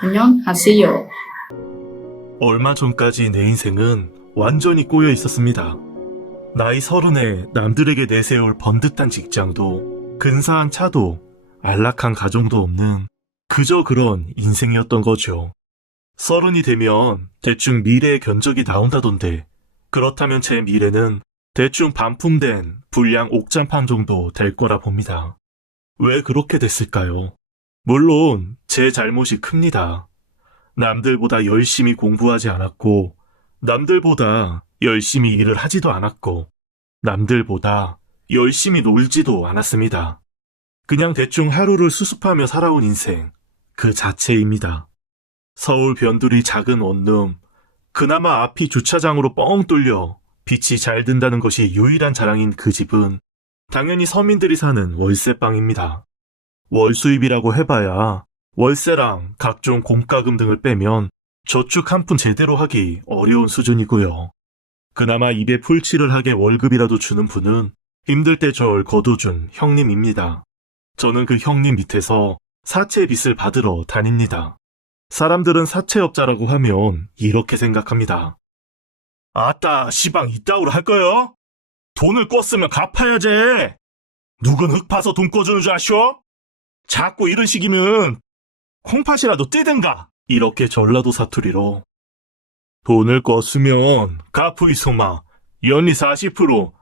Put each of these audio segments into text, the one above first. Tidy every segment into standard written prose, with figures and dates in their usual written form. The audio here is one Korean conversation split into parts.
안녕하세요. 얼마 전까지 내 인생은 완전히 꼬여 있었습니다. 나이 30에 남들에게 내세울 번듯한 직장도 근사한 차도 안락한 가정도 없는 그저 그런 인생이었던 거죠. 30이 되면 대충 미래의 견적이 나온다던데 그렇다면 제 미래는 대충 반품된 불량 옥장판 정도 될 거라 봅니다. 왜 그렇게 됐을까요? 물론 제 잘못이 큽니다. 남들보다 열심히 공부하지 않았고, 남들보다 열심히 일을 하지도 않았고, 남들보다 열심히 놀지도 않았습니다. 그냥 대충 하루를 수습하며 살아온 인생, 그 자체입니다. 서울 변두리 작은 원룸, 그나마 앞이 주차장으로 뻥 뚫려 빛이 잘 든다는 것이 유일한 자랑인 그 집은 당연히 서민들이 사는 월세방입니다. 월 수입이라고 해봐야 월세랑 각종 공과금 등을 빼면 저축 한 푼 제대로 하기 어려운 수준이고요. 그나마 입에 풀칠을 하게 월급이라도 주는 분은 힘들 때 절 거둬준 형님입니다. 저는 그 형님 밑에서 사채 빚을 받으러 다닙니다. 사람들은 사채업자라고 하면 이렇게 생각합니다. 아따, 시방 이따구로 할 거요? 돈을 꿨으면 갚아야지. 누군 흙 파서 돈 꿔주는 줄 아쇼? 자꾸 이런 식이면 콩팥이라도 뜨든가. 이렇게 전라도 사투리로 돈을 껐으면 갚으이소마 연리 40%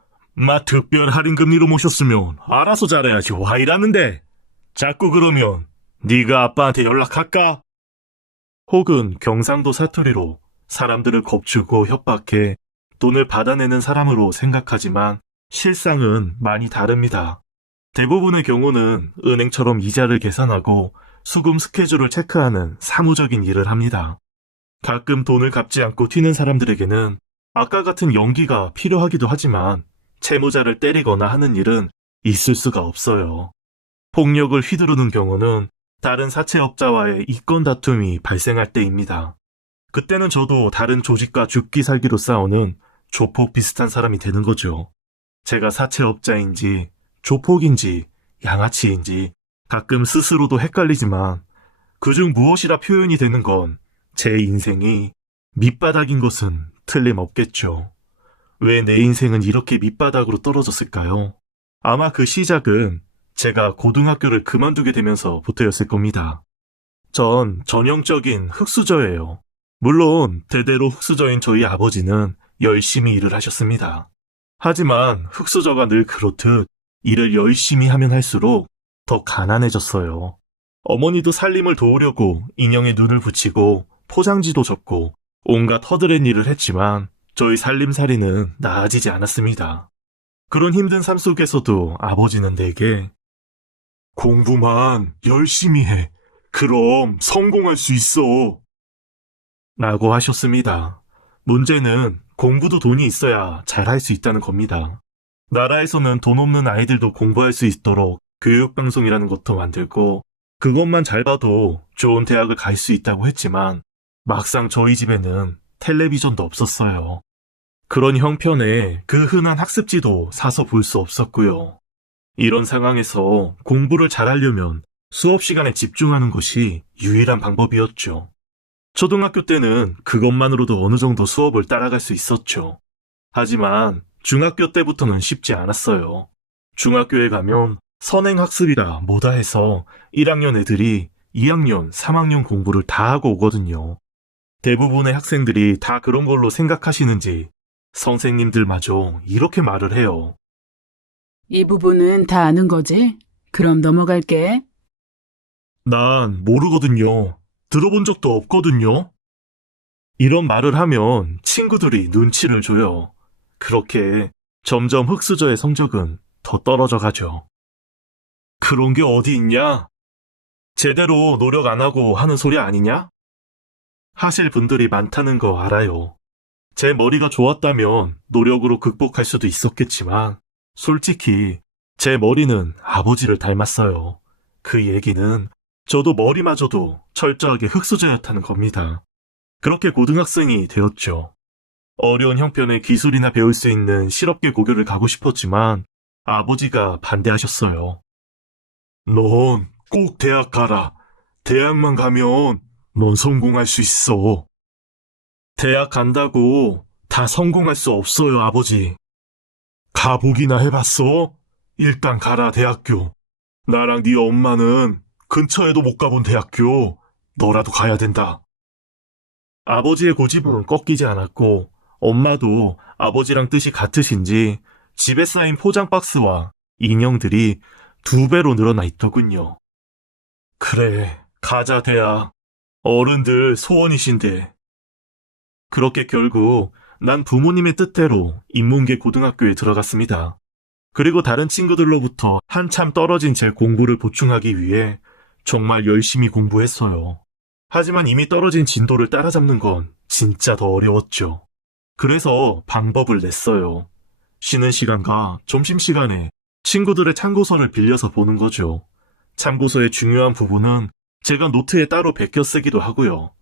특별 할인 금리로 모셨으면 알아서 잘해야지 와 이라는데 자꾸 그러면 네가 아빠한테 연락할까? 혹은 경상도 사투리로 사람들을 겁주고 협박해 돈을 받아내는 사람으로 생각하지만 실상은 많이 다릅니다. 대부분의 경우는 은행처럼 이자를 계산하고 수금 스케줄을 체크하는 사무적인 일을 합니다. 가끔 돈을 갚지 않고 튀는 사람들에게는 아까 같은 연기가 필요하기도 하지만 채무자를 때리거나 하는 일은 있을 수가 없어요. 폭력을 휘두르는 경우는 다른 사채업자와의 이권 다툼이 발생할 때입니다. 그때는 저도 다른 조직과 죽기 살기로 싸우는 조폭 비슷한 사람이 되는 거죠. 제가 사채업자인지 조폭인지 양아치인지 가끔 스스로도 헷갈리지만 그중 무엇이라 표현이 되는 건 제 인생이 밑바닥인 것은 틀림없겠죠. 왜 내 인생은 이렇게 밑바닥으로 떨어졌을까요? 아마 그 시작은 제가 고등학교를 그만두게 되면서부터였을 겁니다. 전 전형적인 흙수저예요. 물론 대대로 흙수저인 저희 아버지는 열심히 일을 하셨습니다. 하지만 흙수저가 늘 그렇듯 일을 열심히 하면 할수록 더 가난해졌어요. 어머니도 살림을 도우려고 인형에 눈을 붙이고 포장지도 접고 온갖 허드렛 일을 했지만 저희 살림살이는 나아지지 않았습니다. 그런 힘든 삶 속에서도 아버지는 내게 공부만 열심히 해. 그럼 성공할 수 있어. 라고 하셨습니다. 문제는 공부도 돈이 있어야 잘할 수 있다는 겁니다. 나라에서는 돈 없는 아이들도 공부할 수 있도록 교육방송이라는 것도 만들고 그것만 잘 봐도 좋은 대학을 갈 수 있다고 했지만 막상 저희 집에는 텔레비전도 없었어요. 그런 형편에 그 흔한 학습지도 사서 볼 수 없었고요. 이런 상황에서 공부를 잘하려면 수업 시간에 집중하는 것이 유일한 방법이었죠. 초등학교 때는 그것만으로도 어느 정도 수업을 따라갈 수 있었죠. 하지만 중학교 때부터는 쉽지 않았어요. 중학교에 가면 선행학습이라 뭐다 해서 1학년 애들이 2학년, 3학년 공부를 다 하고 오거든요. 대부분의 학생들이 다 그런 걸로 생각하시는지 선생님들마저 이렇게 말을 해요. 이 부분은 다 아는 거지? 그럼 넘어갈게. 난 모르거든요. 들어본 적도 없거든요. 이런 말을 하면 친구들이 눈치를 줘요. 그렇게 점점 흙수저의 성적은 더 떨어져 가죠. 그런 게 어디 있냐? 제대로 노력 안 하고 하는 소리 아니냐? 하실 분들이 많다는 거 알아요. 제 머리가 좋았다면 노력으로 극복할 수도 있었겠지만 솔직히 제 머리는 아버지를 닮았어요. 그 얘기는 저도 머리마저도 철저하게 흙수저였다는 겁니다. 그렇게 고등학생이 되었죠. 어려운 형편의 기술이나 배울 수 있는 실업계 고교를 가고 싶었지만 아버지가 반대하셨어요. 넌 꼭 대학 가라. 대학만 가면 넌 성공할 수 있어. 대학 간다고 다 성공할 수 없어요, 아버지. 가보기나 해봤어? 일단 가라, 대학교. 나랑 네 엄마는 근처에도 못 가본 대학교, 너라도 가야 된다. 아버지의 고집은 꺾이지 않았고, 엄마도 아버지랑 뜻이 같으신지 집에 쌓인 포장 박스와 인형들이 2배로 늘어나 있더군요. 그래, 가자, 대학. 어른들 소원이신데. 그렇게 결국 난 부모님의 뜻대로 인문계 고등학교에 들어갔습니다. 그리고 다른 친구들로부터 한참 떨어진 제 공부를 보충하기 위해 정말 열심히 공부했어요. 하지만 이미 떨어진 진도를 따라잡는 건 진짜 더 어려웠죠. 그래서 방법을 냈어요. 쉬는 시간과 점심시간에 친구들의 참고서를 빌려서 보는 거죠. 참고서의 중요한 부분은 제가 노트에 따로 베껴 쓰기도 하고요.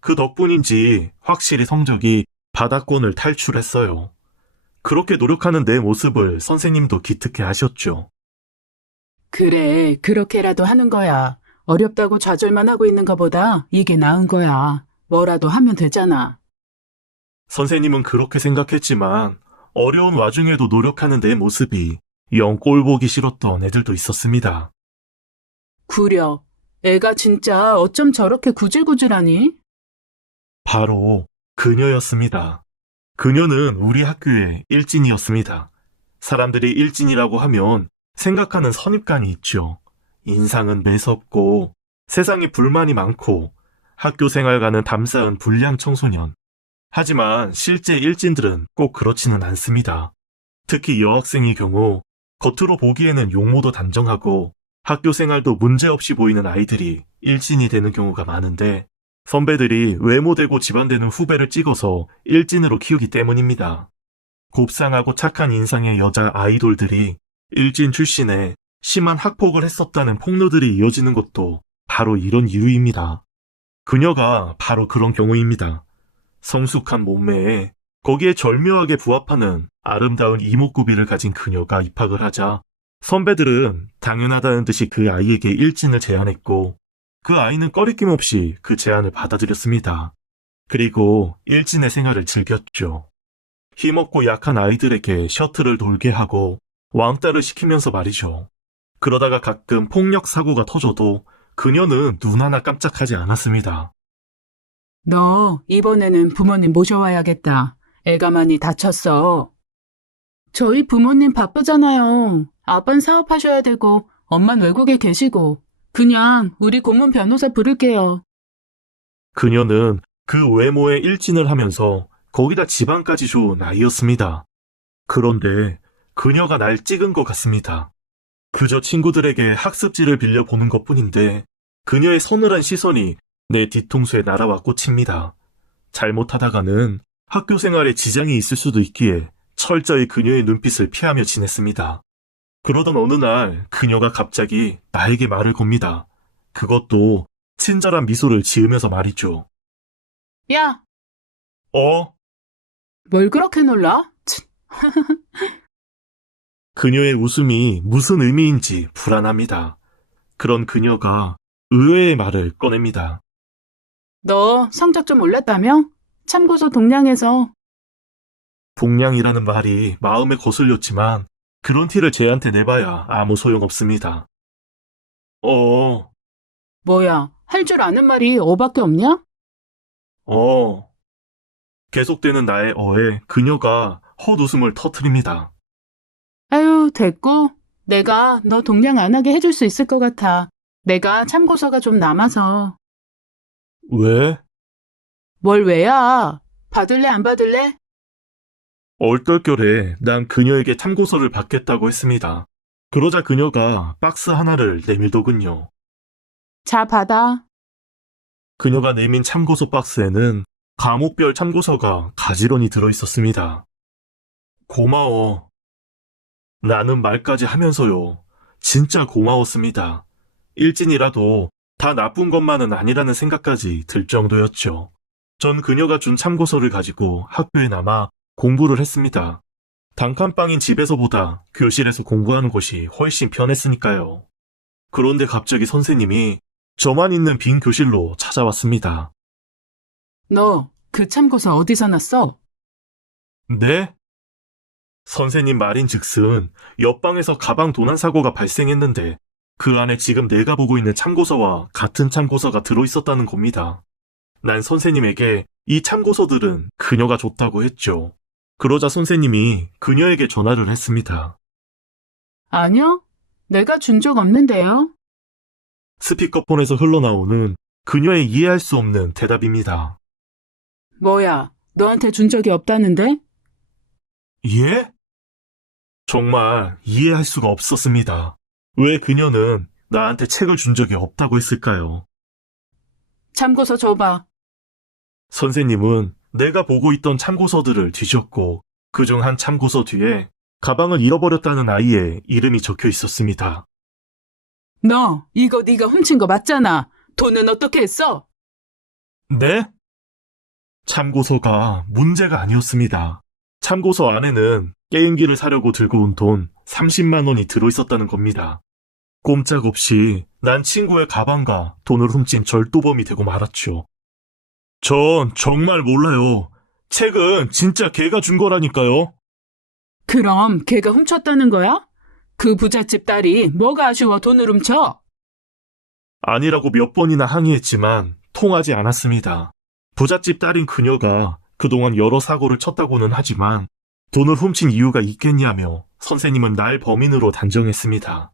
그 덕분인지 확실히 성적이 바닥권을 탈출했어요. 그렇게 노력하는 내 모습을 선생님도 기특해 하셨죠. 그래, 그렇게라도 하는 거야. 어렵다고 좌절만 하고 있는 것보다 이게 나은 거야. 뭐라도 하면 되잖아. 선생님은 그렇게 생각했지만 어려운 와중에도 노력하는 내 모습이 영 꼴보기 싫었던 애들도 있었습니다. 구려. 애가 진짜 어쩜 저렇게 구질구질하니? 바로 그녀였습니다. 그녀는 우리 학교의 일진이었습니다. 사람들이 일진이라고 하면 생각하는 선입관이 있죠. 인상은 매섭고 세상에 불만이 많고 학교 생활과는 담쌓은 불량 청소년. 하지만 실제 일진들은 꼭 그렇지는 않습니다. 특히 여학생의 경우 겉으로 보기에는 용모도 단정하고 학교 생활도 문제없이 보이는 아이들이 일진이 되는 경우가 많은데 선배들이 외모되고 집안되는 후배를 찍어서 일진으로 키우기 때문입니다. 곱상하고 착한 인상의 여자 아이돌들이 일진 출신에 심한 학폭을 했었다는 폭로들이 이어지는 것도 바로 이런 이유입니다. 그녀가 바로 그런 경우입니다. 성숙한 몸매에 거기에 절묘하게 부합하는 아름다운 이목구비를 가진 그녀가 입학을 하자 선배들은 당연하다는 듯이 그 아이에게 일진을 제안했고 그 아이는 꺼리낌 없이 그 제안을 받아들였습니다. 그리고 일진의 생활을 즐겼죠. 힘없고 약한 아이들에게 셔틀을 돌게 하고 왕따를 시키면서 말이죠. 그러다가 가끔 폭력 사고가 터져도 그녀는 눈 하나 깜짝하지 않았습니다. 너 이번에는 부모님 모셔와야겠다. 애가 많이 다쳤어. 저희 부모님 바쁘잖아요. 아빠는 사업하셔야 되고 엄만 외국에 계시고 그냥 우리 고문 변호사 부를게요. 그녀는 그 외모에 일진을 하면서 거기다 지방까지 좋은 아이였습니다. 그런데 그녀가 날 찍은 것 같습니다. 그저 친구들에게 학습지를 빌려보는 것뿐인데 그녀의 서늘한 시선이 내 뒤통수에 날아와 꽂힙니다. 잘못하다가는 학교 생활에 지장이 있을 수도 있기에 철저히 그녀의 눈빛을 피하며 지냈습니다. 그러던 어느 날 그녀가 갑자기 나에게 말을 겁니다. 그것도 친절한 미소를 지으면서 말이죠. 야, 어? 뭘 그렇게 놀라? 치, 그녀의 웃음이 무슨 의미인지 불안합니다. 그런 그녀가 의외의 말을 꺼냅니다. 너 성적 좀 올랐다며? 참고서 동량에서. 동량이라는 말이 마음에 거슬렸지만 그런 티를 쟤한테 내봐야 아무 소용없습니다. 뭐야, 할 줄 아는 말이 어밖에 없냐? 계속되는 나의 어에 그녀가 헛웃음을 터뜨립니다. 아유, 됐고. 내가 너 동량 안 하게 해줄 수 있을 것 같아. 내가 참고서가 좀 남아서. 왜? 뭘 왜야? 받을래 안 받을래? 얼떨결에 난 그녀에게 참고서를 받겠다고 했습니다. 그러자 그녀가 박스 하나를 내밀더군요. 자, 받아. 그녀가 내민 참고서 박스에는 과목별 참고서가 가지런히 들어있었습니다. 고마워. 나는 말까지 하면서요. 진짜 고마웠습니다. 일진이라도 다 나쁜 것만은 아니라는 생각까지 들 정도였죠. 전 그녀가 준 참고서를 가지고 학교에 남아 공부를 했습니다. 단칸방인 집에서보다 교실에서 공부하는 것이 훨씬 편했으니까요. 그런데 갑자기 선생님이 저만 있는 빈 교실로 찾아왔습니다. 너 그 참고서 어디서 났어? 네? 선생님 말인즉슨 옆방에서 가방 도난 사고가 발생했는데 그 안에 지금 내가 보고 있는 참고서와 같은 참고서가 들어있었다는 겁니다. 난 선생님에게 이 참고서들은 그녀가 줬다고 했죠. 그러자 선생님이 그녀에게 전화를 했습니다. 아니요. 내가 준 적 없는데요. 스피커폰에서 흘러나오는 그녀의 이해할 수 없는 대답입니다. 뭐야, 너한테 준 적이 없다는데? 예? 정말 이해할 수가 없었습니다. 왜 그녀는 나한테 책을 준 적이 없다고 했을까요? 참고서 줘봐. 선생님은 내가 보고 있던 참고서들을 뒤졌고 그중 한 참고서 뒤에 가방을 잃어버렸다는 아이의 이름이 적혀 있었습니다. 너 이거 네가 훔친 거 맞잖아. 돈은 어떻게 했어? 네? 참고서가 문제가 아니었습니다. 참고서 안에는 게임기를 사려고 들고 온 돈 30만 원이 들어있었다는 겁니다. 꼼짝없이 난 친구의 가방과 돈을 훔친 절도범이 되고 말았죠. 전 정말 몰라요. 책은 진짜 걔가 준 거라니까요. 그럼 걔가 훔쳤다는 거야? 그 부잣집 딸이 뭐가 아쉬워 돈을 훔쳐? 아니라고 몇 번이나 항의했지만 통하지 않았습니다. 부잣집 딸인 그녀가 그동안 여러 사고를 쳤다고는 하지만 돈을 훔친 이유가 있겠냐며 선생님은 날 범인으로 단정했습니다.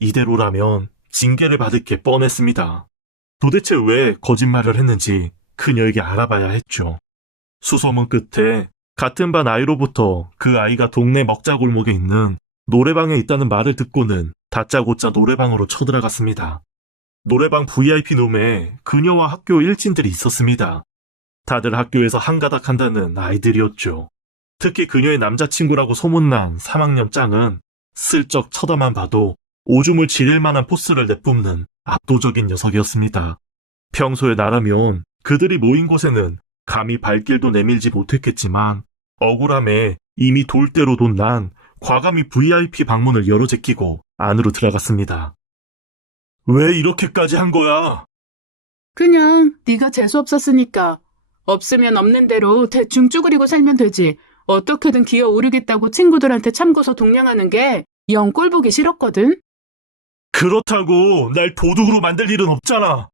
이대로라면 징계를 받을 게 뻔했습니다. 도대체 왜 거짓말을 했는지 그녀에게 알아봐야 했죠. 수소문 끝에 같은 반 아이로부터 그 아이가 동네 먹자골목에 있는 노래방에 있다는 말을 듣고는 다짜고짜 노래방으로 쳐들어갔습니다. 노래방 VIP 룸에 그녀와 학교 일진들이 있었습니다. 다들 학교에서 한가닥 한다는 아이들이었죠. 특히 그녀의 남자친구라고 소문난 3학년 짱은 슬쩍 쳐다만 봐도 오줌을 지릴 만한 포스를 내뿜는 압도적인 녀석이었습니다. 평소에 나라면 그들이 모인 곳에는 감히 발길도 내밀지 못했겠지만 억울함에 이미 돌대로 돈 난 과감히 VIP 방문을 열어 제끼고 안으로 들어갔습니다. 왜 이렇게까지 한 거야? 그냥 네가 재수 없었으니까. 없으면 없는 대로 대충 쭈그리고 살면 되지. 어떻게든 기어 오르겠다고 친구들한테 참고서 동냥하는 게 영 꼴보기 싫었거든. 그렇다고 날 도둑으로 만들 일은 없잖아.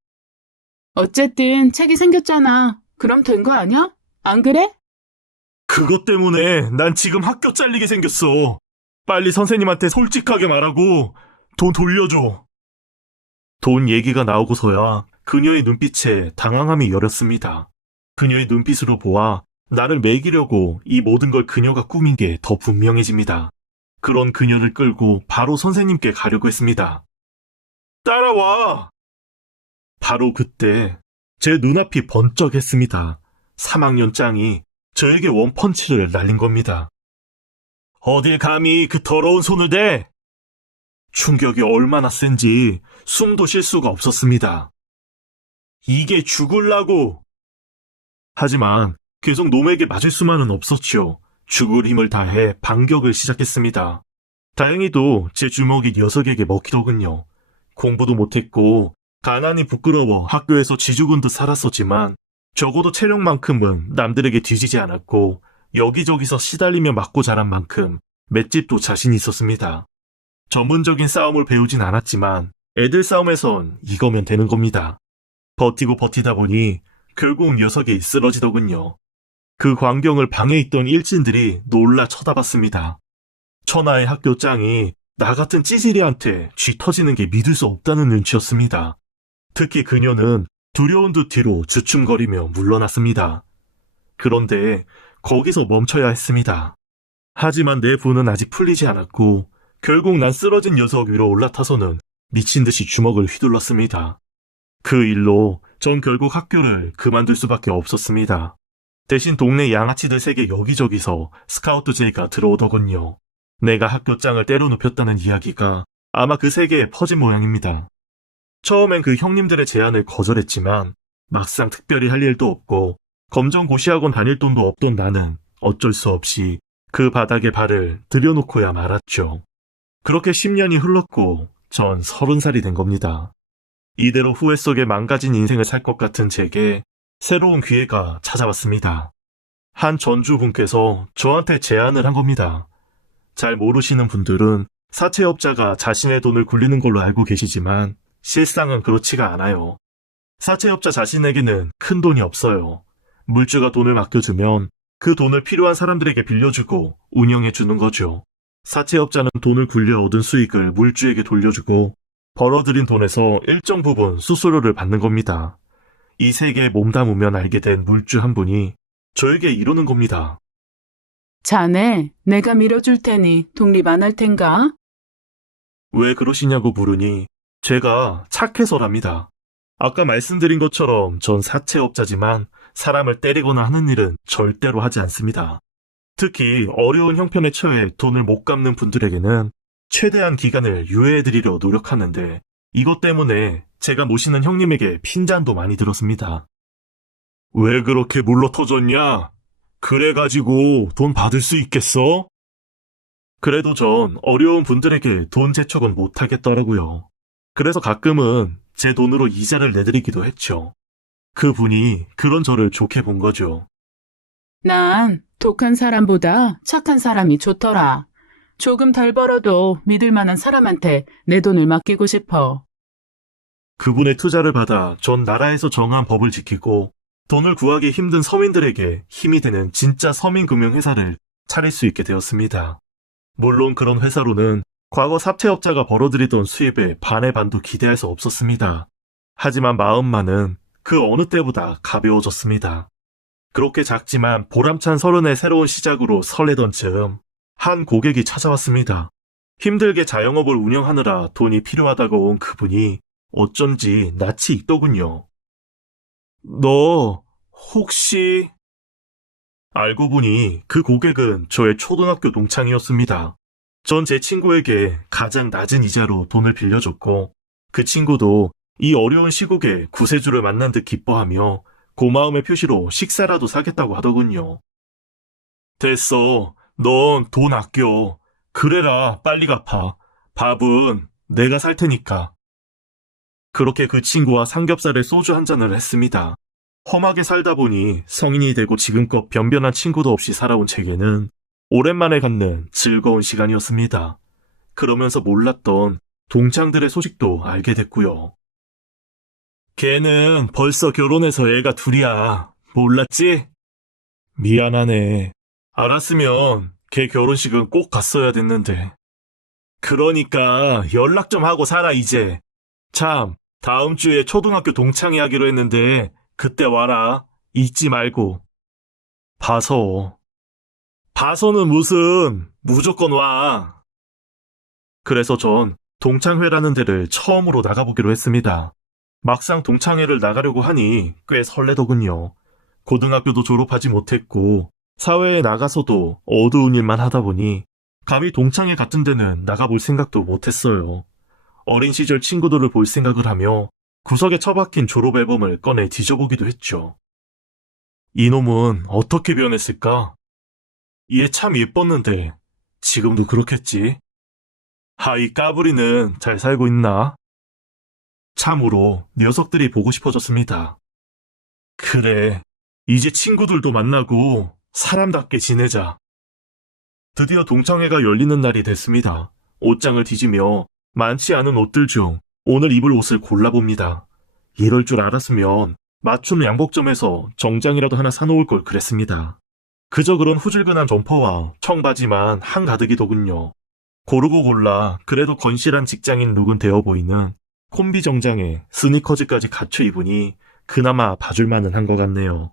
어쨌든 책이 생겼잖아. 그럼 된 거 아니야? 안 그래? 그것 때문에 난 지금 학교 잘리게 생겼어. 빨리 선생님한테 솔직하게 말하고 돈 돌려줘. 돈 얘기가 나오고서야 그녀의 눈빛에 당황함이 여렸습니다. 그녀의 눈빛으로 보아 나를 매기려고 이 모든 걸 그녀가 꾸민 게 더 분명해집니다. 그런 그녀를 끌고 바로 선생님께 가려고 했습니다. 따라와! 바로 그때 제 눈앞이 번쩍했습니다. 3학년 짱이 저에게 원펀치를 날린 겁니다. 어딜 감히 그 더러운 손을 대! 충격이 얼마나 센지 숨도 쉴 수가 없었습니다. 이게 죽을라고! 하지만 계속 놈에게 맞을 수만은 없었죠. 죽을 힘을 다해 반격을 시작했습니다. 다행히도 제 주먹이 녀석에게 먹히더군요. 공부도 못했고 가난이 부끄러워 학교에서 쥐죽은 듯 살았었지만 적어도 체력만큼은 남들에게 뒤지지 않았고 여기저기서 시달리며 맞고 자란 만큼 맷집도 자신 있었습니다. 전문적인 싸움을 배우진 않았지만 애들 싸움에선 이거면 되는 겁니다. 버티고 버티다 보니 결국 녀석이 쓰러지더군요. 그 광경을 방에 있던 일진들이 놀라 쳐다봤습니다. 천하의 학교 짱이 나 같은 찌질이한테 쥐 터지는 게 믿을 수 없다는 눈치였습니다. 특히 그녀는 두려운 듯 뒤로 주춤거리며 물러났습니다. 그런데 거기서 멈춰야 했습니다. 하지만 내 분은 아직 풀리지 않았고 결국 난 쓰러진 녀석 위로 올라타서는 미친 듯이 주먹을 휘둘렀습니다. 그 일로 전 결국 학교를 그만둘 수밖에 없었습니다. 대신 동네 양아치들 세계 여기저기서 스카우트 제의가 들어오더군요. 내가 학교 짱을 때려 눕혔다는 이야기가 아마 그 세계에 퍼진 모양입니다. 처음엔 그 형님들의 제안을 거절했지만 막상 특별히 할 일도 없고 검정고시학원 다닐 돈도 없던 나는 어쩔 수 없이 그 바닥에 발을 들여놓고야 말았죠. 그렇게 10년이 흘렀고 전 30살이 된 겁니다. 이대로 후회 속에 망가진 인생을 살 것 같은 제게 새로운 기회가 찾아왔습니다. 한 전주분께서 저한테 제안을 한 겁니다. 잘 모르시는 분들은 사채업자가 자신의 돈을 굴리는 걸로 알고 계시지만 실상은 그렇지가 않아요. 사채업자 자신에게는 큰 돈이 없어요. 물주가 돈을 맡겨주면 그 돈을 필요한 사람들에게 빌려주고 운영해주는 거죠. 사채업자는 돈을 굴려 얻은 수익을 물주에게 돌려주고 벌어들인 돈에서 일정 부분 수수료를 받는 겁니다. 이 세계에 몸담으면 알게 된 물주 한 분이 저에게 이러는 겁니다. 자네, 내가 밀어줄 테니 독립 안 할 텐가? 왜 그러시냐고 물으니 제가 착해서랍니다. 아까 말씀드린 것처럼 전 사채업자지만 사람을 때리거나 하는 일은 절대로 하지 않습니다. 특히 어려운 형편에 처해 돈을 못 갚는 분들에게는 최대한 기간을 유예해드리려 노력하는데 이것 때문에 제가 모시는 형님에게 핀잔도 많이 들었습니다. 왜 그렇게 물러터졌냐? 그래가지고 돈 받을 수 있겠어? 그래도 전 어려운 분들에게 돈 재촉은 못하겠더라고요. 그래서 가끔은 제 돈으로 이자를 내드리기도 했죠. 그분이 그런 저를 좋게 본 거죠. 난 독한 사람보다 착한 사람이 좋더라. 조금 덜 벌어도 믿을 만한 사람한테 내 돈을 맡기고 싶어. 그분의 투자를 받아 전 나라에서 정한 법을 지키고 돈을 구하기 힘든 서민들에게 힘이 되는 진짜 서민금융회사를 차릴 수 있게 되었습니다. 물론 그런 회사로는 과거 사채업자가 벌어들이던 수입의 반의 반도 기대할 수 없었습니다. 하지만 마음만은 그 어느 때보다 가벼워졌습니다. 그렇게 작지만 보람찬 서른의 새로운 시작으로 설레던 즈음 한 고객이 찾아왔습니다. 힘들게 자영업을 운영하느라 돈이 필요하다고 온 그분이 어쩐지 낯이 익더군요. 너 혹시... 알고 보니 그 고객은 저의 초등학교 동창이었습니다. 전 제 친구에게 가장 낮은 이자로 돈을 빌려줬고 그 친구도 이 어려운 시국에 구세주를 만난 듯 기뻐하며 고마움의 표시로 식사라도 사겠다고 하더군요. 됐어. 넌 돈 아껴. 그래라 빨리 갚아. 밥은 내가 살 테니까. 그렇게 그 친구와 삼겹살에 소주 한 잔을 했습니다. 험하게 살다 보니 성인이 되고 지금껏 변변한 친구도 없이 살아온 제게는 오랜만에 갖는 즐거운 시간이었습니다. 그러면서 몰랐던 동창들의 소식도 알게 됐고요. 걔는 벌써 결혼해서 애가 둘이야. 몰랐지? 미안하네. 알았으면 걔 결혼식은 꼭 갔어야 됐는데. 그러니까 연락 좀 하고 살아 이제. 참, 다음 주에 초등학교 동창회 하기로 했는데 그때 와라. 잊지 말고. 봐서는 무슨 무조건 와. 그래서 전 동창회라는 데를 처음으로 나가보기로 했습니다. 막상 동창회를 나가려고 하니 꽤 설레더군요. 고등학교도 졸업하지 못했고 사회에 나가서도 어두운 일만 하다 보니 감히 동창회 같은 데는 나가볼 생각도 못했어요. 어린 시절 친구들을 볼 생각을 하며 구석에 처박힌 졸업 앨범을 꺼내 뒤져보기도 했죠. 이놈은 어떻게 변했을까? 얘 참 예뻤는데 지금도 그렇겠지? 하이 까불이는 잘 살고 있나? 참으로 녀석들이 보고 싶어졌습니다. 그래, 이제 친구들도 만나고 사람답게 지내자. 드디어 동창회가 열리는 날이 됐습니다. 옷장을 뒤지며 많지 않은 옷들 중 오늘 입을 옷을 골라봅니다. 이럴 줄 알았으면 맞춤 양복점에서 정장이라도 하나 사놓을 걸 그랬습니다. 그저 그런 후줄근한 점퍼와 청바지만 한가득이더군요. 고르고 골라 그래도 건실한 직장인 룩은 되어 보이는 콤비 정장에 스니커즈까지 갖춰 입으니 그나마 봐줄만은 한 것 같네요.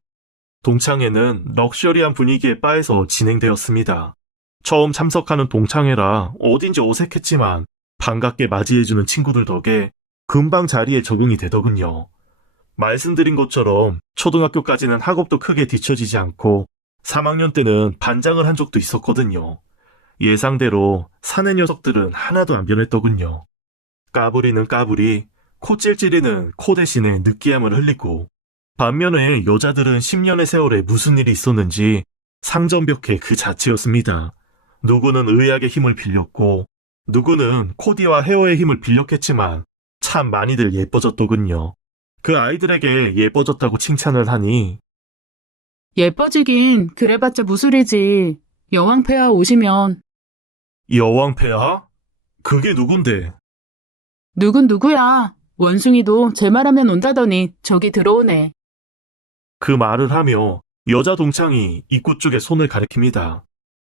동창회는 럭셔리한 분위기의 바에서 진행되었습니다. 처음 참석하는 동창회라 어딘지 어색했지만 반갑게 맞이해주는 친구들 덕에 금방 자리에 적응이 되더군요. 말씀드린 것처럼 초등학교까지는 학업도 크게 뒤처지지 않고 3학년 때는 반장을 한 적도 있었거든요. 예상대로 사내 녀석들은 하나도 안 변했더군요. 까불이는 까불이, 코 찔찔이는 코 대신에 느끼함을 흘리고 반면에 여자들은 10년의 세월에 무슨 일이 있었는지 상전벽해 그 자체였습니다. 누구는 의학의 힘을 빌렸고 누구는 코디와 헤어의 힘을 빌렸겠지만 참 많이들 예뻐졌더군요. 그 아이들에게 예뻐졌다고 칭찬을 하니 예뻐지긴 그래봤자 무술이지. 여왕폐하 오시면 여왕폐하? 그게 누군데? 누군 누구야? 원숭이도 제 말하면 온다더니 저기 들어오네. 그 말을 하며 여자 동창이 입구 쪽에 손을 가리킵니다.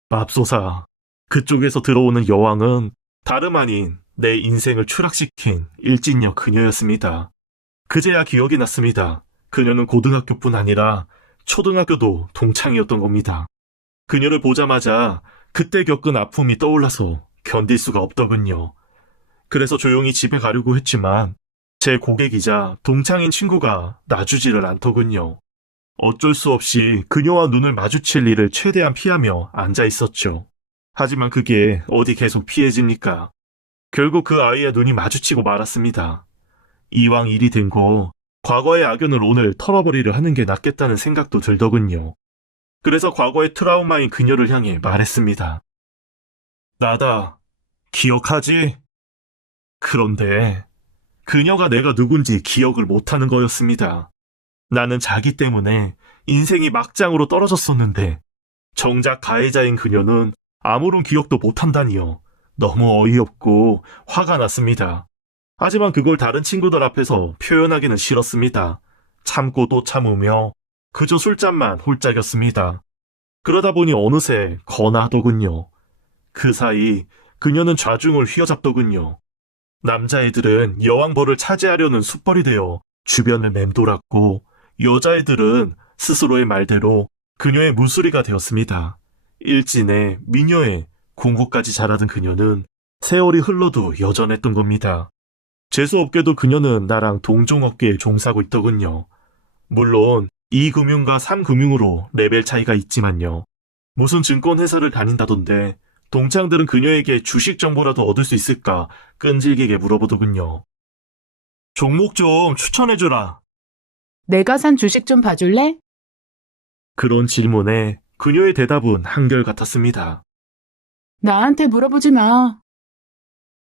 맙소사, 그쪽에서 들어오는 여왕은 다름 아닌 내 인생을 추락시킨 일진녀 그녀였습니다. 그제야 기억이 났습니다. 그녀는 고등학교뿐 아니라 초등학교도 동창이었던 겁니다. 그녀를 보자마자 그때 겪은 아픔이 떠올라서 견딜 수가 없더군요. 그래서 조용히 집에 가려고 했지만 제 고객이자 동창인 친구가 놔주지를 않더군요. 어쩔 수 없이 그녀와 눈을 마주칠 일을 최대한 피하며 앉아 있었죠. 하지만 그게 어디 계속 피해집니까? 결국 그 아이의 눈이 마주치고 말았습니다. 이왕 일이 된 거 과거의 악연을 오늘 털어버리려 하는 게 낫겠다는 생각도 들더군요. 그래서 과거의 트라우마인 그녀를 향해 말했습니다. 나다. 기억하지? 그런데 그녀가 내가 누군지 기억을 못하는 거였습니다. 나는 자기 때문에 인생이 막장으로 떨어졌었는데 정작 가해자인 그녀는 아무런 기억도 못한다니요. 너무 어이없고 화가 났습니다. 하지만 그걸 다른 친구들 앞에서 표현하기는 싫었습니다. 참고 또 참으며 그저 술잔만 홀짝였습니다. 그러다 보니 어느새 거나하더군요. 그 사이 그녀는 좌중을 휘어잡더군요. 남자애들은 여왕벌을 차지하려는 숫벌이 되어 주변을 맴돌았고 여자애들은 스스로의 말대로 그녀의 무수리가 되었습니다. 일진에 미녀에 공부까지 잘하던 그녀는 세월이 흘러도 여전했던 겁니다. 재수없게도 그녀는 나랑 동종업계에 종사하고 있더군요. 물론 2금융과 3금융으로 레벨 차이가 있지만요. 무슨 증권회사를 다닌다던데 동창들은 그녀에게 주식 정보라도 얻을 수 있을까 끈질기게 물어보더군요. 종목 좀 추천해주라. 내가 산 주식 좀 봐줄래? 그런 질문에 그녀의 대답은 한결같았습니다. 나한테 물어보지 마.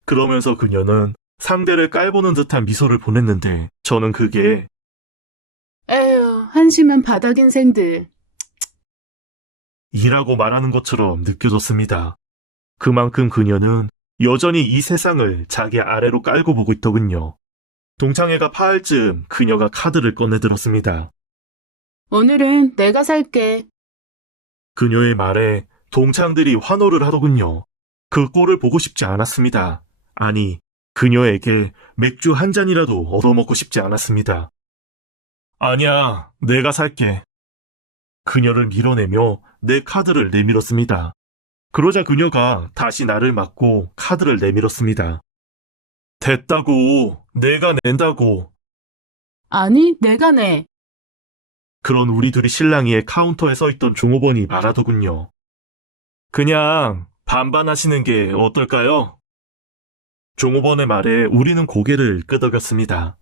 그러면서 그녀는 상대를 깔보는 듯한 미소를 보냈는데 저는 그게 에휴, 한심한 바닥 인생들. 이라고 말하는 것처럼 느껴졌습니다. 그만큼 그녀는 여전히 이 세상을 자기 아래로 깔고 보고 있더군요. 동창회가 파할 즈음 그녀가 카드를 꺼내들었습니다. 오늘은 내가 살게. 그녀의 말에 동창들이 환호를 하더군요. 그 꼴을 보고 싶지 않았습니다. 아니, 그녀에게 맥주 한 잔이라도 얻어먹고 싶지 않았습니다. 아니야, 내가 살게. 그녀를 밀어내며 내 카드를 내밀었습니다. 그러자 그녀가 다시 나를 맞고 카드를 내밀었습니다. 됐다고, 내가 낸다고. 아니, 내가 내. 그런 우리 둘이 실랑이에 카운터에 서있던 종업원이 말하더군요. 그냥 반반 하시는 게 어떨까요? 종업원의 말에 우리는 고개를 끄덕였습니다.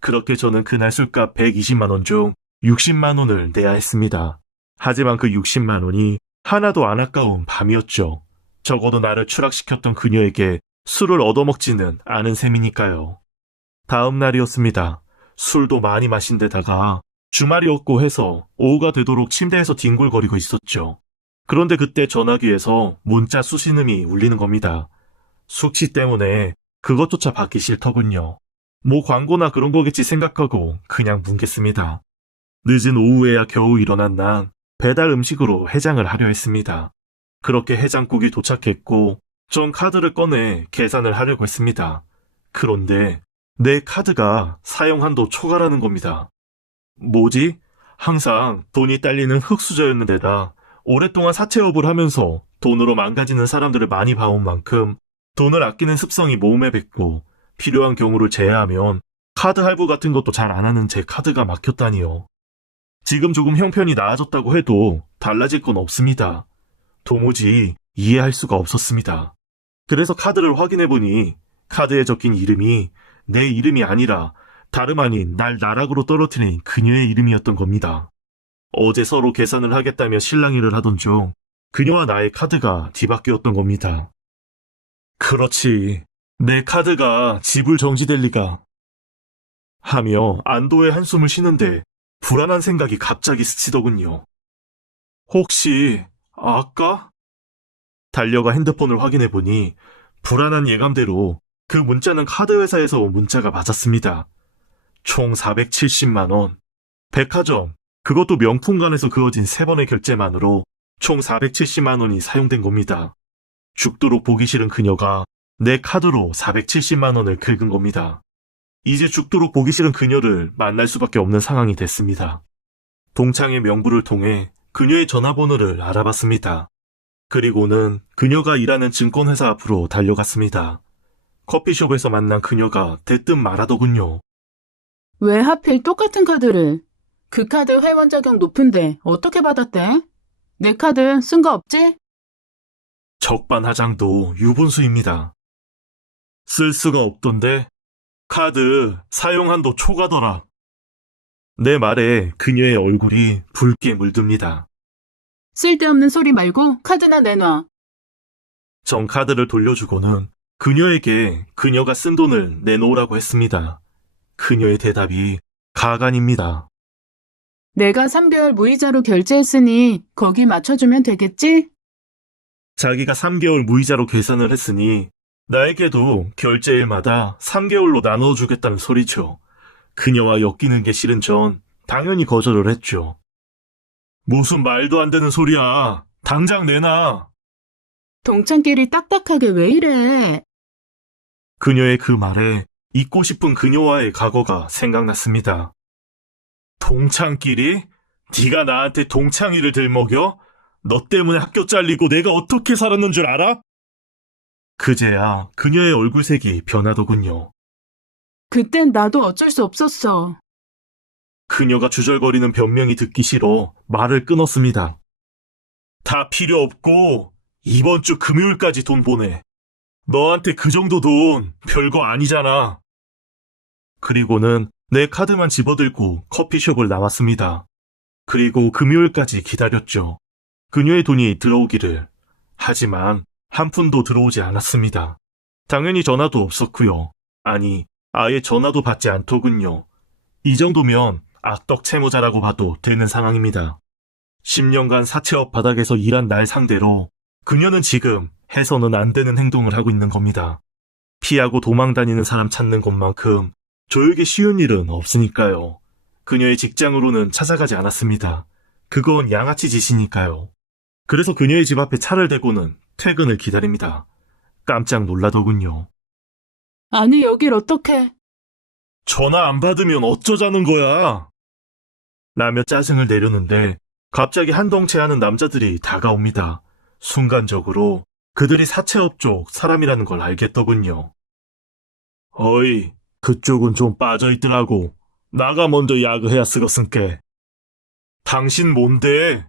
그렇게 저는 그날 술값 120만 원 중 60만 원을 내야 했습니다. 하지만 그 60만 원이 하나도 안 아까운 밤이었죠. 적어도 나를 추락시켰던 그녀에게 술을 얻어먹지는 않은 셈이니까요. 다음 날이었습니다. 술도 많이 마신 데다가 주말이었고 해서 오후가 되도록 침대에서 뒹굴거리고 있었죠. 그런데 그때 전화기에서 문자 수신음이 울리는 겁니다. 숙취 때문에 그것조차 받기 싫더군요. 뭐 광고나 그런 거겠지 생각하고 그냥 뭉갰습니다. 늦은 오후에야 겨우 일어난 난 배달 음식으로 해장을 하려 했습니다. 그렇게 해장국이 도착했고 전 카드를 꺼내 계산을 하려고 했습니다. 그런데 내 카드가 사용한도 초과라는 겁니다. 뭐지? 항상 돈이 딸리는 흙수저였는데다 오랫동안 사채업을 하면서 돈으로 망가지는 사람들을 많이 봐온 만큼 돈을 아끼는 습성이 몸에 뱄고 필요한 경우를 제외하면 카드 할부 같은 것도 잘 안 하는 제 카드가 막혔다니요. 지금 조금 형편이 나아졌다고 해도 달라질 건 없습니다. 도무지 이해할 수가 없었습니다. 그래서 카드를 확인해보니 카드에 적힌 이름이 내 이름이 아니라 다름 아닌 날 나락으로 떨어뜨린 그녀의 이름이었던 겁니다. 어제 서로 계산을 하겠다며 실랑이를 하던 중 그녀와 나의 카드가 뒤바뀌었던 겁니다. 그렇지. 내 카드가 지불 정지될 리가. 하며 안도의 한숨을 쉬는데 불안한 생각이 갑자기 스치더군요. 혹시 아까? 달려가 핸드폰을 확인해 보니 불안한 예감대로 그 문자는 카드 회사에서 온 문자가 맞았습니다. 총 470만 원. 백화점, 그것도 명품관에서 그어진 3번의 결제만으로 총 470만 원이 사용된 겁니다. 죽도록 보기 싫은 그녀가 내 카드로 470만 원을 긁은 겁니다. 이제 죽도록 보기 싫은 그녀를 만날 수밖에 없는 상황이 됐습니다. 동창의 명부를 통해 그녀의 전화번호를 알아봤습니다. 그리고는 그녀가 일하는 증권회사 앞으로 달려갔습니다. 커피숍에서 만난 그녀가 대뜸 말하더군요. 왜 하필 똑같은 카드를? 그 카드 회원 자격 높은데 어떻게 받았대? 내 카드 쓴 거 없지? 적반하장도 유분수입니다. 쓸 수가 없던데 카드 사용한도 초과더라. 내 말에 그녀의 얼굴이 붉게 물듭니다. 쓸데없는 소리 말고 카드나 내놔. 전 카드를 돌려주고는 그녀에게 그녀가 쓴 돈을 내놓으라고 했습니다. 그녀의 대답이 가관입니다. 내가 3개월 무이자로 결제했으니 거기 맞춰주면 되겠지? 자기가 3개월 무이자로 계산을 했으니 나에게도 결제일마다 3개월로 나눠주겠다는 소리죠. 그녀와 엮이는 게 싫은 전 당연히 거절을 했죠. 무슨 말도 안 되는 소리야. 당장 내놔. 동창끼리 딱딱하게 왜 이래? 그녀의 그 말에 잊고 싶은 그녀와의 과거가 생각났습니다. 동창끼리? 네가 나한테 동창이를 들먹여? 너 때문에 학교 잘리고 내가 어떻게 살았는 줄 알아? 그제야 그녀의 얼굴색이 변하더군요. 그땐 나도 어쩔 수 없었어. 그녀가 주절거리는 변명이 듣기 싫어 말을 끊었습니다. 다 필요 없고 이번 주 금요일까지 돈 보내. 너한테 그 정도 돈 별거 아니잖아. 그리고는 내 카드만 집어들고 커피숍을 나왔습니다. 그리고 금요일까지 기다렸죠. 그녀의 돈이 들어오기를. 하지만 한 푼도 들어오지 않았습니다. 당연히 전화도 없었고요. 아니, 아예 전화도 받지 않더군요. 이 정도면 악덕 채무자라고 봐도 되는 상황입니다. 10년간 사채업 바닥에서 일한 날 상대로 그녀는 지금 해서는 안 되는 행동을 하고 있는 겁니다. 피하고 도망 다니는 사람 찾는 것만큼 저에게 쉬운 일은 없으니까요. 그녀의 직장으로는 찾아가지 않았습니다. 그건 양아치 짓이니까요. 그래서 그녀의 집 앞에 차를 대고는 퇴근을 기다립니다. 깜짝 놀라더군요. 아니, 여길 어떡해? 전화 안 받으면 어쩌자는 거야? 라며 짜증을 내려는데 갑자기 한덩치 하는 남자들이 다가옵니다. 순간적으로 그들이 사채업 쪽 사람이라는 걸 알겠더군요. 어이, 그쪽은 좀 빠져있더라고. 나가 먼저 야그해야 쓰겄은께. 당신 뭔데?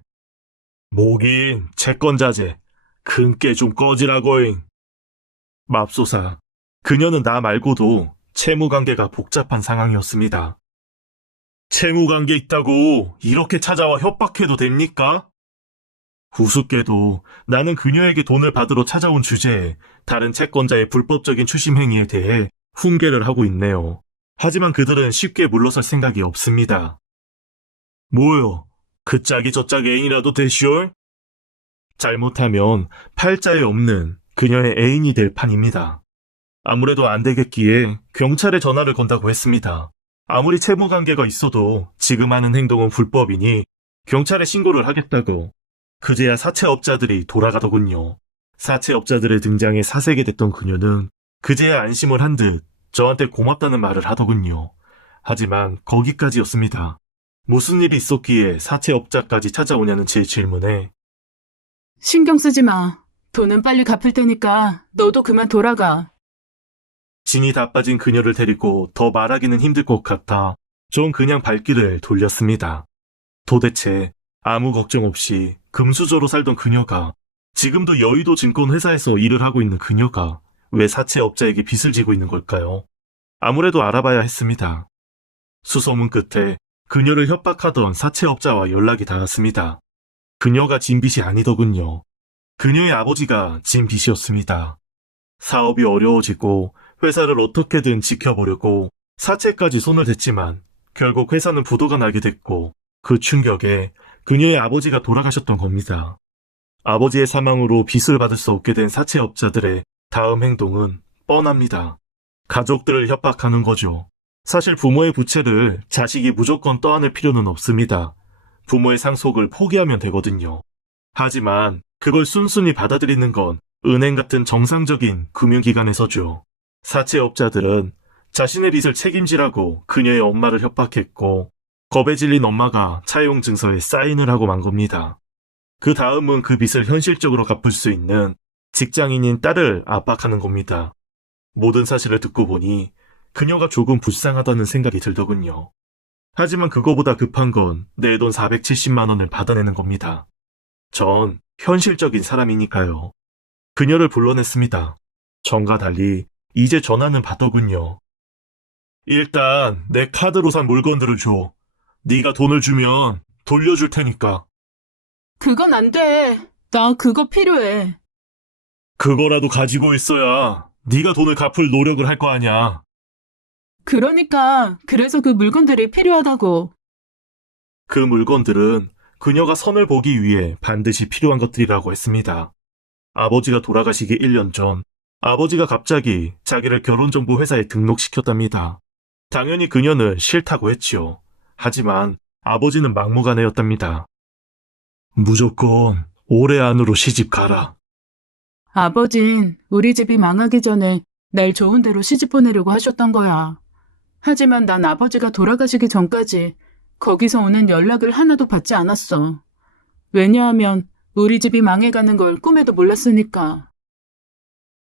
뭐긴 채권자재. 큰께 좀 꺼지라고잉. 맙소사, 그녀는 나 말고도 채무관계가 복잡한 상황이었습니다. 채무관계 있다고 이렇게 찾아와 협박해도 됩니까? 우습게도 나는 그녀에게 돈을 받으러 찾아온 주제에 다른 채권자의 불법적인 추심 행위에 대해 훈계를 하고 있네요. 하지만 그들은 쉽게 물러설 생각이 없습니다. 뭐요? 그 짝이 저 짝 애인이라도 되시올? 잘못하면 팔자에 없는 그녀의 애인이 될 판입니다. 아무래도 안 되겠기에 경찰에 전화를 건다고 했습니다. 아무리 채무관계가 있어도 지금 하는 행동은 불법이니 경찰에 신고를 하겠다고. 그제야 사채업자들이 돌아가더군요. 사채업자들의 등장에 사색이 됐던 그녀는 그제야 안심을 한 듯 저한테 고맙다는 말을 하더군요. 하지만 거기까지였습니다. 무슨 일이 있었기에 사채업자까지 찾아오냐는 제 질문에 신경 쓰지 마. 돈은 빨리 갚을 테니까 너도 그만 돌아가. 진이 다 빠진 그녀를 데리고 더 말하기는 힘들 것 같아 전 그냥 발길을 돌렸습니다. 도대체 아무 걱정 없이 금수저로 살던 그녀가, 지금도 여의도 증권회사에서 일을 하고 있는 그녀가 왜 사채업자에게 빚을 지고 있는 걸까요? 아무래도 알아봐야 했습니다. 수소문 끝에 그녀를 협박하던 사채업자와 연락이 닿았습니다. 그녀가 진 빚이 아니더군요. 그녀의 아버지가 진 빚이었습니다. 사업이 어려워지고 회사를 어떻게든 지켜보려고 사채까지 손을 댔지만 결국 회사는 부도가 나게 됐고 그 충격에 그녀의 아버지가 돌아가셨던 겁니다. 아버지의 사망으로 빚을 받을 수 없게 된 사채업자들의 다음 행동은 뻔합니다. 가족들을 협박하는 거죠. 사실 부모의 부채를 자식이 무조건 떠안을 필요는 없습니다. 부모의 상속을 포기하면 되거든요. 하지만 그걸 순순히 받아들이는 건 은행 같은 정상적인 금융기관에서죠. 사채업자들은 자신의 빚을 책임지라고 그녀의 엄마를 협박했고 겁에 질린 엄마가 차용 증서에 사인을 하고 만 겁니다. 그 다음은 그 빚을 현실적으로 갚을 수 있는 직장인인 딸을 압박하는 겁니다. 모든 사실을 듣고 보니 그녀가 조금 불쌍하다는 생각이 들더군요. 하지만 그거보다 급한 건 내 돈 470만 원을 받아내는 겁니다. 전 현실적인 사람이니까요. 그녀를 불러냈습니다. 전과 달리 이제 전화는 받더군요. 일단 내 카드로 산 물건들을 줘. 네가 돈을 주면 돌려줄 테니까. 그건 안 돼. 나 그거 필요해. 그거라도 가지고 있어야 네가 돈을 갚을 노력을 할 거 아니야. 그러니까 그래서 그 물건들이 필요하다고. 그 물건들은 그녀가 선을 보기 위해 반드시 필요한 것들이라고 했습니다. 아버지가 돌아가시기 1년 전 아버지가 갑자기 자기를 결혼정보 회사에 등록시켰답니다. 당연히 그녀는 싫다고 했지요. 하지만 아버지는 막무가내였답니다. 무조건 올해 안으로 시집 가라. 아버진 우리 집이 망하기 전에 날 좋은 데로 시집 보내려고 하셨던 거야. 하지만 난 아버지가 돌아가시기 전까지 거기서 오는 연락을 하나도 받지 않았어. 왜냐하면 우리 집이 망해가는 걸 꿈에도 몰랐으니까.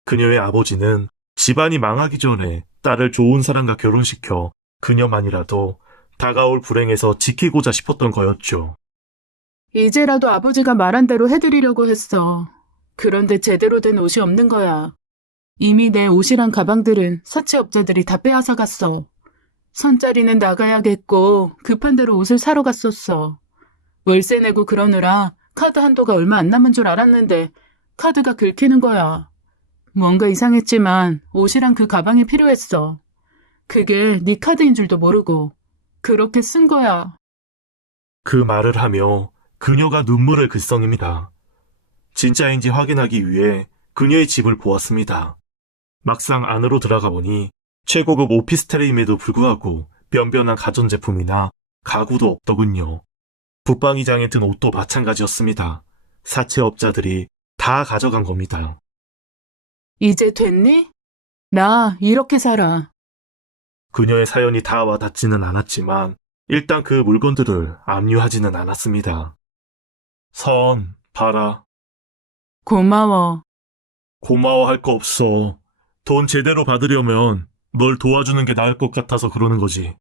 그녀의 아버지는 집안이 망하기 전에 딸을 좋은 사람과 결혼시켜 그녀만이라도 다가올 불행에서 지키고자 싶었던 거였죠. 이제라도 아버지가 말한 대로 해드리려고 했어. 그런데 제대로 된 옷이 없는 거야. 이미 내 옷이랑 가방들은 사채업자들이 다 빼앗아갔어. 선짜리는 나가야겠고 급한 대로 옷을 사러 갔었어. 월세 내고 그러느라 카드 한도가 얼마 안 남은 줄 알았는데 카드가 긁히는 거야. 뭔가 이상했지만 옷이랑 그 가방이 필요했어. 그게 네 카드인 줄도 모르고 그렇게 쓴 거야. 그 말을 하며 그녀가 눈물을 글썽입니다. 진짜인지 확인하기 위해 그녀의 집을 보았습니다. 막상 안으로 들어가 보니 최고급 오피스텔임에도 불구하고 변변한 가전제품이나 가구도 없더군요. 붙박이장에 든 옷도 마찬가지였습니다. 사채업자들이 다 가져간 겁니다. 이제 됐니? 나 이렇게 살아. 그녀의 사연이 다 와닿지는 않았지만 일단 그 물건들을 압류하지는 않았습니다. 선, 봐라. 고마워. 고마워할 거 없어. 돈 제대로 받으려면 널 도와주는 게 나을 것 같아서 그러는 거지.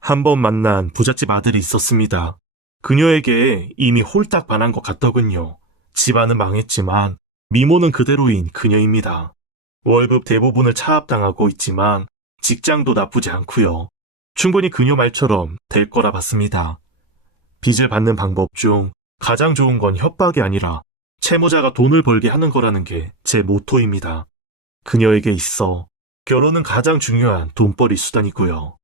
한 번 만난 부잣집 아들이 있었습니다. 그녀에게 이미 홀딱 반한 것 같더군요. 집안은 망했지만 미모는 그대로인 그녀입니다. 월급 대부분을 차압당하고 있지만 직장도 나쁘지 않고요. 충분히 그녀 말처럼 될 거라 봤습니다. 빚을 받는 방법 중 가장 좋은 건 협박이 아니라 채무자가 돈을 벌게 하는 거라는 게 제 모토입니다. 그녀에게 있어 결혼은 가장 중요한 돈벌이 수단이고요.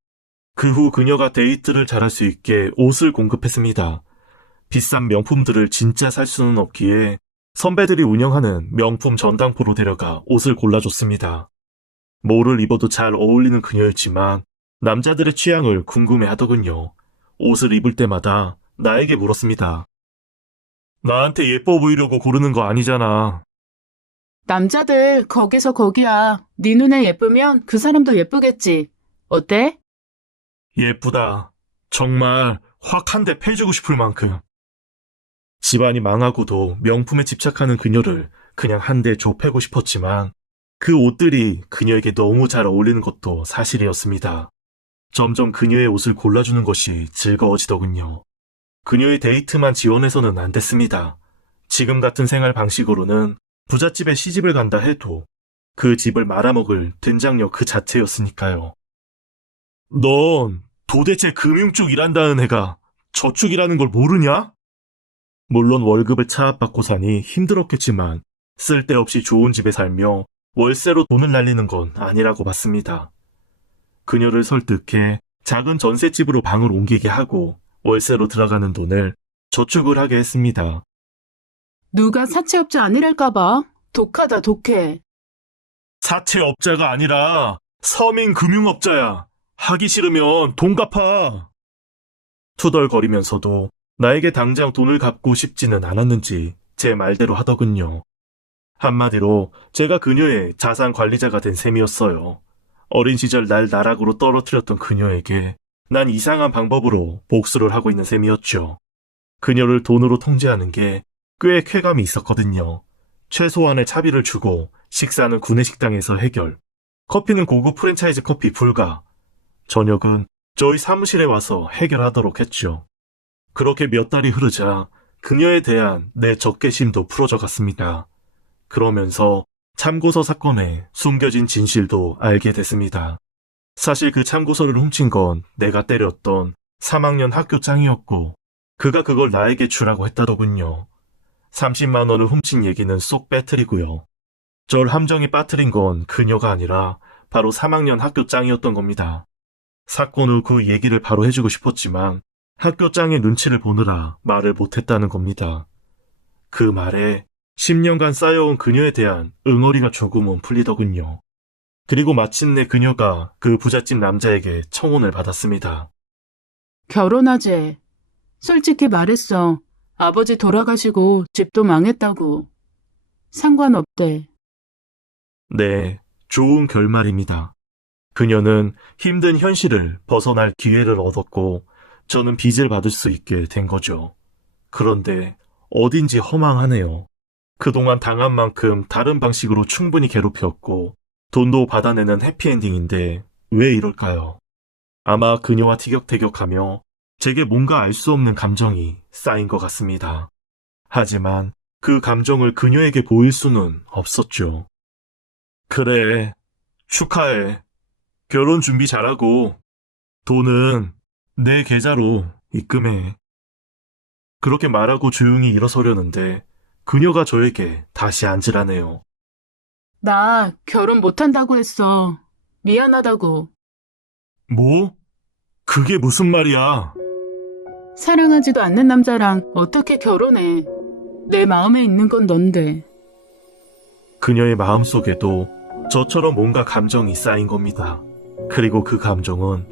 그 후 그녀가 데이트를 잘할 수 있게 옷을 공급했습니다. 비싼 명품들을 진짜 살 수는 없기에 선배들이 운영하는 명품 전당포로 데려가 옷을 골라줬습니다. 뭐를 입어도 잘 어울리는 그녀였지만 남자들의 취향을 궁금해 하더군요. 옷을 입을 때마다 나에게 물었습니다. 나한테 예뻐 보이려고 고르는 거 아니잖아. 남자들 거기서 거기야. 네 눈에 예쁘면 그 사람도 예쁘겠지. 어때? 예쁘다. 정말 확 한 대 패주고 싶을 만큼. 집안이 망하고도 명품에 집착하는 그녀를 그냥 한 대 좁히고 싶었지만 그 옷들이 그녀에게 너무 잘 어울리는 것도 사실이었습니다. 점점 그녀의 옷을 골라주는 것이 즐거워지더군요. 그녀의 데이트만 지원해서는 안 됐습니다. 지금 같은 생활 방식으로는 부잣집에 시집을 간다 해도 그 집을 말아먹을 된장녀 그 자체였으니까요. 넌 도대체 금융 쪽 일한다는 애가 저축이라는 걸 모르냐? 물론 월급을 차압받고 사니 힘들었겠지만 쓸데없이 좋은 집에 살며 월세로 돈을 날리는 건 아니라고 봤습니다. 그녀를 설득해 작은 전셋집으로 방을 옮기게 하고 월세로 들어가는 돈을 저축을 하게 했습니다. 누가 사채업자 아니랄까봐. 독하다, 독해. 사채업자가 아니라 서민금융업자야. 하기 싫으면 돈 갚아. 투덜거리면서도 나에게 당장 돈을 갚고 싶지는 않았는지 제 말대로 하더군요. 한마디로 제가 그녀의 자산 관리자가 된 셈이었어요. 어린 시절 날 나락으로 떨어뜨렸던 그녀에게 난 이상한 방법으로 복수를 하고 있는 셈이었죠. 그녀를 돈으로 통제하는 게 꽤 쾌감이 있었거든요. 최소한의 차비를 주고 식사는 구내식당에서 해결. 커피는 고급 프랜차이즈 커피 불가. 저녁은 저희 사무실에 와서 해결하도록 했죠. 그렇게 몇 달이 흐르자 그녀에 대한 내 적개심도 풀어져 갔습니다. 그러면서 참고서 사건의 숨겨진 진실도 알게 됐습니다. 사실 그 참고서를 훔친 건 내가 때렸던 3학년 학교 짱이었고 그가 그걸 나에게 주라고 했다더군요. 30만 원을 훔친 얘기는 쏙 빼뜨리고요. 절 함정에 빠뜨린 건 그녀가 아니라 바로 3학년 학교 짱이었던 겁니다. 사건 후 그 얘기를 바로 해주고 싶었지만 학교 짱의 눈치를 보느라 말을 못했다는 겁니다. 그 말에 10년간 쌓여온 그녀에 대한 응어리가 조금은 풀리더군요. 그리고 마침내 그녀가 그 부잣집 남자에게 청혼을 받았습니다. 결혼하재. 솔직히 말했어. 아버지 돌아가시고 집도 망했다고. 상관없대. 네, 좋은 결말입니다. 그녀는 힘든 현실을 벗어날 기회를 얻었고 저는 빚을 받을 수 있게 된 거죠. 그런데 어딘지 허망하네요. 그동안 당한 만큼 다른 방식으로 충분히 괴롭혔고 돈도 받아내는 해피엔딩인데 왜 이럴까요? 아마 그녀와 티격태격하며 제게 뭔가 알 수 없는 감정이 쌓인 것 같습니다. 하지만 그 감정을 그녀에게 보일 수는 없었죠. 그래, 축하해. 결혼 준비 잘하고 돈은 내 계좌로 입금해. 그렇게 말하고 조용히 일어서려는데 그녀가 저에게 다시 앉으라네요. 나 결혼 못한다고 했어. 미안하다고. 뭐? 그게 무슨 말이야? 사랑하지도 않는 남자랑 어떻게 결혼해. 내 마음에 있는 건 넌데. 그녀의 마음속에도 저처럼 뭔가 감정이 쌓인 겁니다. 그리고 그 감정은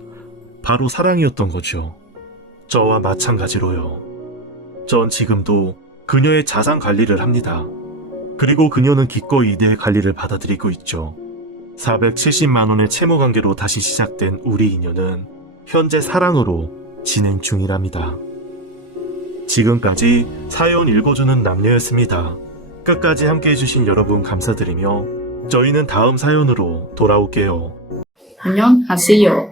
바로 사랑이었던 거죠. 저와 마찬가지로요. 전 지금도 그녀의 자산 관리를 합니다. 그리고 그녀는 기꺼이 내 관리를 받아들이고 있죠. 470만 원의 채무 관계로 다시 시작된 우리 인연은 현재 사랑으로 진행 중이랍니다. 지금까지 사연 읽어주는 남녀였습니다. 끝까지 함께 해주신 여러분 감사드리며 저희는 다음 사연으로 돌아올게요. 안녕하세요.